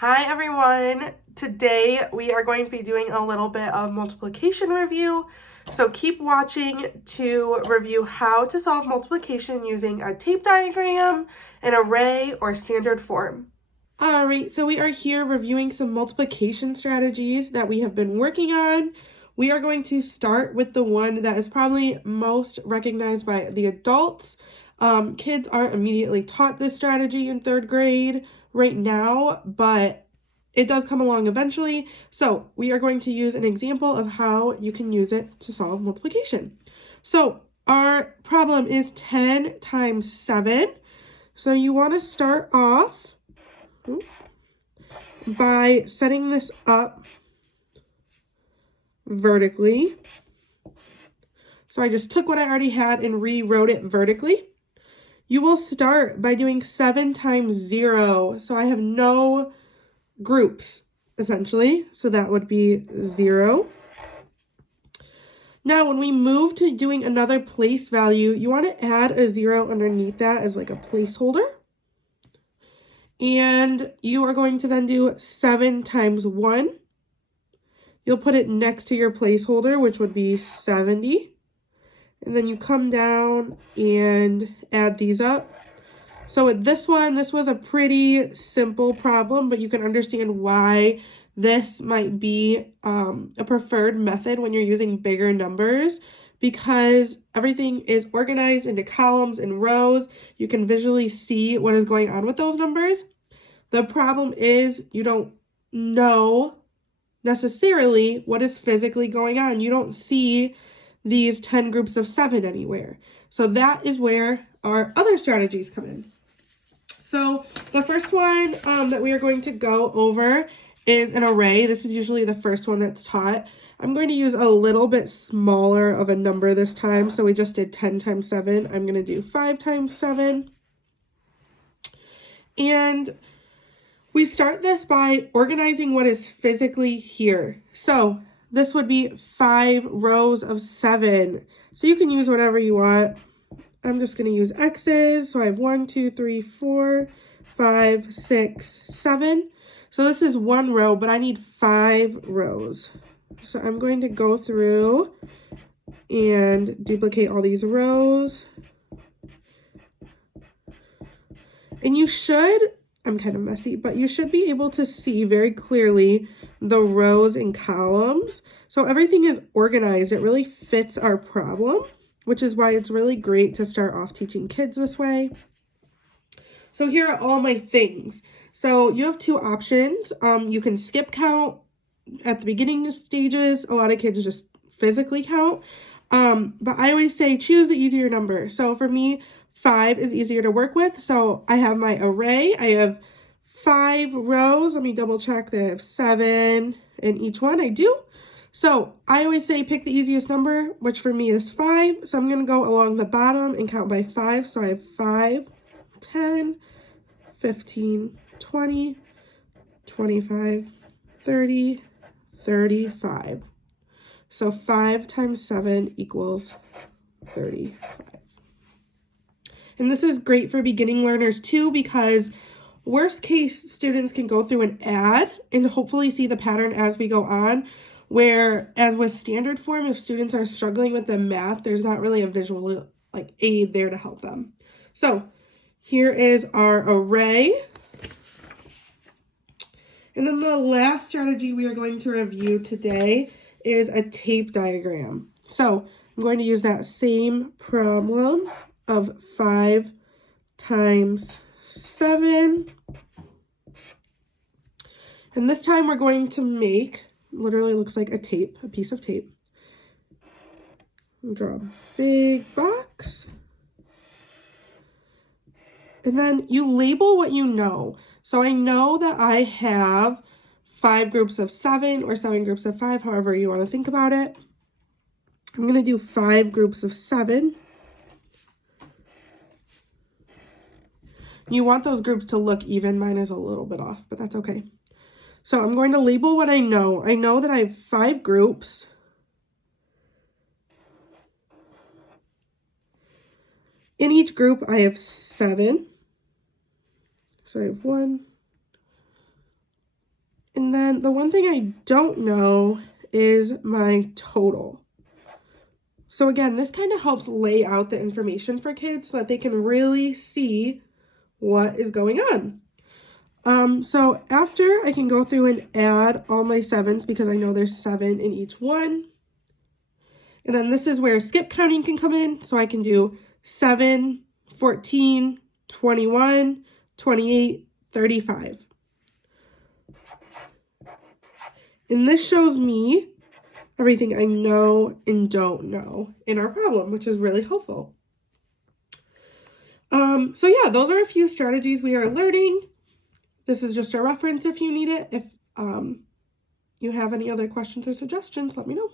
Hi everyone! Today we are going to be doing a little bit of multiplication review. So keep watching to review how to solve multiplication using a tape diagram, an array, or standard form. All right, so we are here reviewing some multiplication strategies that we have been working on. We are going to start with the one that is probably most recognized by the adults. Kids aren't immediately taught this strategy in third grade right now, but it does come along eventually. So we are going to use an example of how you can use it to solve multiplication. So our problem is 10 times 7. So you want to start off by setting this up vertically. So I just took what I already had and rewrote it vertically. You will start by doing 7 times 0. So I have no groups, essentially. So that would be 0. Now, when we move to doing another place value, you want to add a 0 underneath that as like a placeholder. And you are going to then do 7 times 1. You'll put it next to your placeholder, which would be 70. And then you come down and add these up. So with this one, this was a pretty simple problem, but you can understand why this might be a preferred method when you're using bigger numbers, because everything is organized into columns and rows. You can visually see what is going on with those numbers. The problem is you don't know necessarily what is physically going on. You don't see these 10 groups of 7 anywhere. So that is where our other strategies come in. So the first one that we are going to go over is an array. This is usually the first one that's taught. I'm going to use a little bit smaller of a number this time. So we just did 10 times 7. I'm going to do 5 times 7. And we start this by organizing what is physically here. So this would be 5 rows of 7. So you can use whatever you want. I'm just going to use X's. So I have 1, 2, 3, 4, 5, 6, 7. So this is one row, but I need 5 rows. So I'm going to go through and duplicate all these rows. And you should, I'm kind of messy, but you should be able to see very clearly the rows and columns. So everything is organized. It really fits our problem, which is why it's really great to start off teaching kids this way. So here are all my things. So you have two options. You can skip count at the beginning stages. A lot of kids just physically count. But I always say choose the easier number. So for me, 5 is easier to work with. So I have my array. I have 5 rows. Let me double check that I have 7 in each one. I do. So I always say pick the easiest number, which for me is 5. So I'm going to go along the bottom and count by 5. So I have 5, 10, 15, 20, 25, 30, 35. So 5 times 7 equals 35. And this is great for beginning learners too, because worst case students can go through and add and hopefully see the pattern as we go on. Whereas with standard form, if students are struggling with the math, there's not really a visual aid there to help them. So here is our array. And then the last strategy we are going to review today is a tape diagram. So I'm going to use that same problem of 5 times 7. And this time we're going to make, literally looks like a tape, a piece of tape. Draw a big box. And then you label what you know. So I know that I have 5 groups of 7 or 7 groups of 5, however you want to think about it. I'm going to do 5 groups of 7. You want those groups to look even. Mine is a little bit off, but that's okay. So I'm going to label what I know. I know that I have 5 groups. In each group, I have 7. So I have 1, then the one thing I don't know is my total. So again, this kind of helps lay out the information for kids so that they can really see what is going on. So after I can go through and add all my 7s because I know there's 7 in each one. And then this is where skip counting can come in. So I can do 7, 14, 21, 28, 35. And this shows me everything I know and don't know in our problem, which is really helpful. So yeah, those are a few strategies we are learning. This is just a reference if you need it. If you have any other questions or suggestions, let me know.